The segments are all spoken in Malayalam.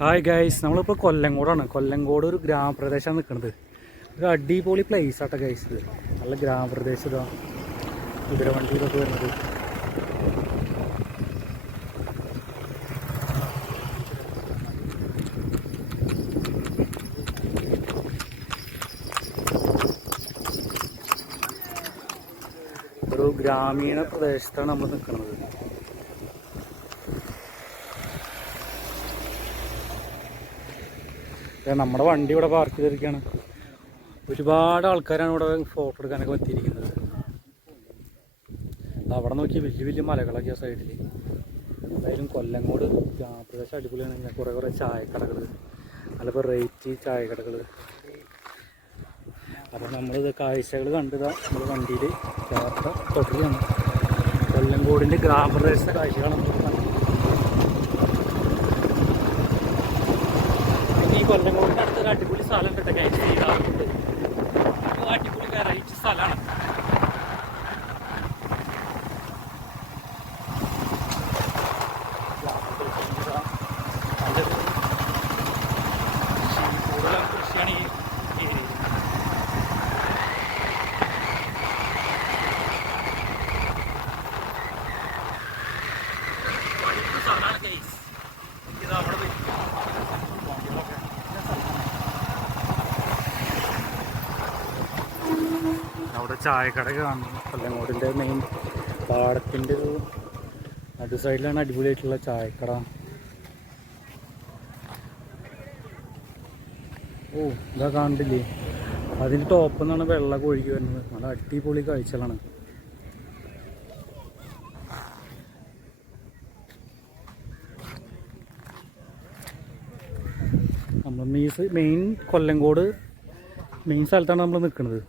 ഹായ് ഗൈസ് നമ്മളിപ്പോൾ കൊല്ലങ്കോടാണ്. കൊല്ലങ്കോട് ഒരു ഗ്രാമപ്രദേശമാണ് നിൽക്കുന്നത് ഒരു അടിപൊളി പ്ലേസ് ആട്ടോ ഗൈസ് ഇത് നല്ല ഗ്രാമപ്രദേശം ഇതാ. കുതിര വണ്ടിയിലൊക്കെ വരുന്നത്. ഒരു ഗ്രാമീണ പ്രദേശത്താണ് നമ്മൾ നിൽക്കുന്നത് നമ്മുടെ വണ്ടി ഇവിടെ പാർക്ക് ചെയ്തിരിക്കുകയാണ്. ഒരുപാട് ആൾക്കാരാണ് ഇവിടെ ഫോട്ടോ എടുക്കാനൊക്കെ എത്തിയിരിക്കുന്നത് അവിടെ നോക്കി വലിയ വലിയ മലകളൊക്കെ ആ സൈഡിൽ എന്തായാലും കൊല്ലങ്കോട് ഗ്രാമപ്രദേശം അടിപൊളിയാണ്. ഞാൻ കുറേ കുറേ ചായക്കടകൾ നല്ല വെറൈറ്റി ചായക്കടകൾ അപ്പോൾ നമ്മളിത് കാഴ്ചകൾ കണ്ടതാ. നമ്മൾ വണ്ടിയിൽ ചേർത്ത തുടരുകയാണ്. കൊല്ലങ്കോടിന്റെ ഗ്രാമപ്രദേശത്തെ കാഴ്ചകളാണ്. നമ്മൾ കൊല്ലം കൊണ്ട് ഈ അടുത്തൊരു അടിപൊളി സ്ഥലം ഉണ്ട് കേട്ടോ അടിപൊളി അവിടെ ചായക്കട കാണുന്നു മെയിൻ പാടത്തിന്റെ ഒരു നടു സൈഡിലാണ് അടിപൊളിയായിട്ടുള്ള ചായക്കട. ഓ ഇതാ കാണില്ലേ അതിന്റെ ടോപ്പിൽ നിന്നാണ് വെള്ളമൊക്കെ ഒഴുകി വരുന്നത്. നല്ല അടിപൊളി കാഴ്ചകളാണ്. നമ്മൾ മീൻസ് മെയിൻ കൊല്ലങ്കോട് മെയിൻ സ്ഥലത്താണ് നമ്മൾ നിൽക്കുന്നത്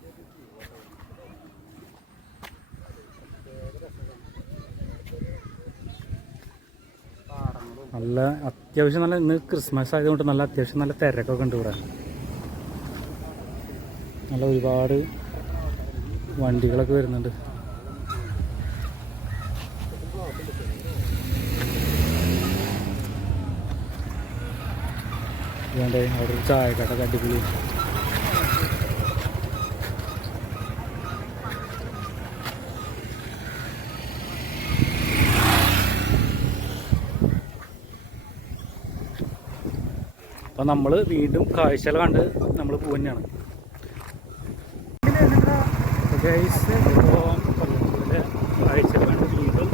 നല്ല അത്യാവശ്യം നല്ല ഇന്ന് ക്രിസ്മസ് ആയതുകൊണ്ട് നല്ല അത്യാവശ്യം നല്ല തിരക്കൊക്കെ ഉണ്ട് ഇവിടെ. നല്ല ഒരുപാട് വണ്ടികളൊക്കെ വരുന്നുണ്ട്. വേണ്ടേ അവിടെ ഒരു ചായക്കട്ടൊക്കെ അടിപൊളി അപ്പം നമ്മൾ വീണ്ടും കാഴ്ചകൾ കണ്ട് നമ്മൾ പോവുകയാണ് ഗൈസ് ഇപ്പോൾ കൊല്ലത്തിലെ കാഴ്ചകൾ കണ്ട് വീണ്ടും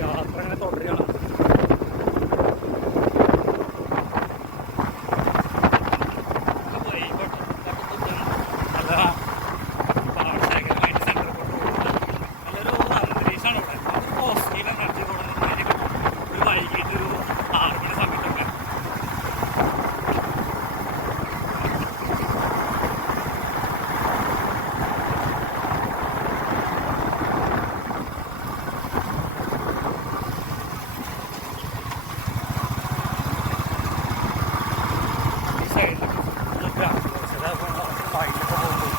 യാത്ര അങ്ങനെ തുടരുകയാണ് നല്ല പാടശേഖരമായിട്ട് സെന്റർ നല്ലൊരു അന്തരീക്ഷമാണ് ഇവിടെ ഹോസ്റ്റലിലാണ് നടത്തി തുടങ്ങുന്നത് ഒരു വൈകിട്ട് ഒരു ആറ് മണി സമയത്തൊക്കെ ഈ സൈഡിലൊക്കെ ഫുള്ളൊക്കെ ചില വൈകിട്ടൊക്കെ പോകുമ്പോൾ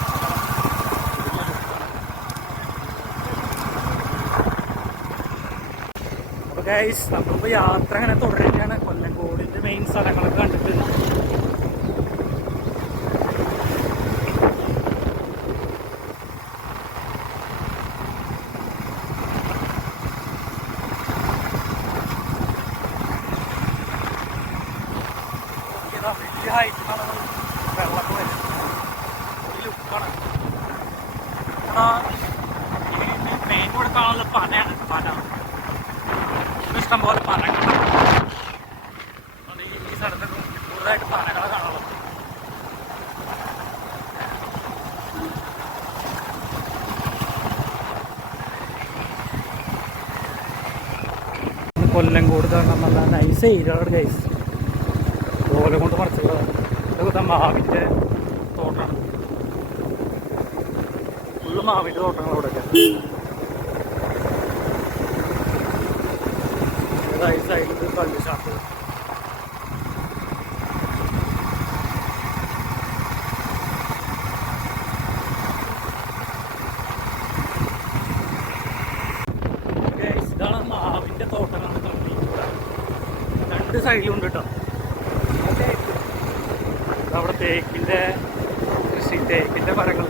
അപ്പോൾ ഗൈസ് നമ്മളിപ്പോൾ യാത്ര അങ്ങനെ തുടരുകയാണ്. കൊല്ലങ്കോടിന്റെ മെയിൻ സ്ഥലങ്ങളൊക്കെ കണ്ടിട്ട്. വലിയ ഹൈറ്റിലാണ് വെള്ളമൊക്കെ വരുന്നത്. ലുക്കാണ് മെയിൻ കൊടുക്കാനുള്ള പനയാണ്. പന. ഇഷ്ടം പോലെ അത് ഈ സ്ഥലത്തൊക്കെ കൂടുതലായിട്ട് പനകളെ കാണുള്ളൂ കൊല്ലം കാരണം നല്ല നൈസ് ഏരിയകളാണ് ഗൈസ് ഓല കൊണ്ട് മറച്ചുള്ളതാണ് ഇതൊക്കെ മാവിന്റെ തോട്ടമാണ് ഫുള്ള് മാവിന്റെ തോട്ടങ്ങൾ സൈഡിൽ ഷാപ്പ് ഇതാണ് മാവിന്റെ തോട്ടങ്ങൾ രണ്ട് സൈഡിലുണ്ട് അവിടെ തേക്കിന്റെ കൃഷി തേക്കിന്റെ മരങ്ങൾ.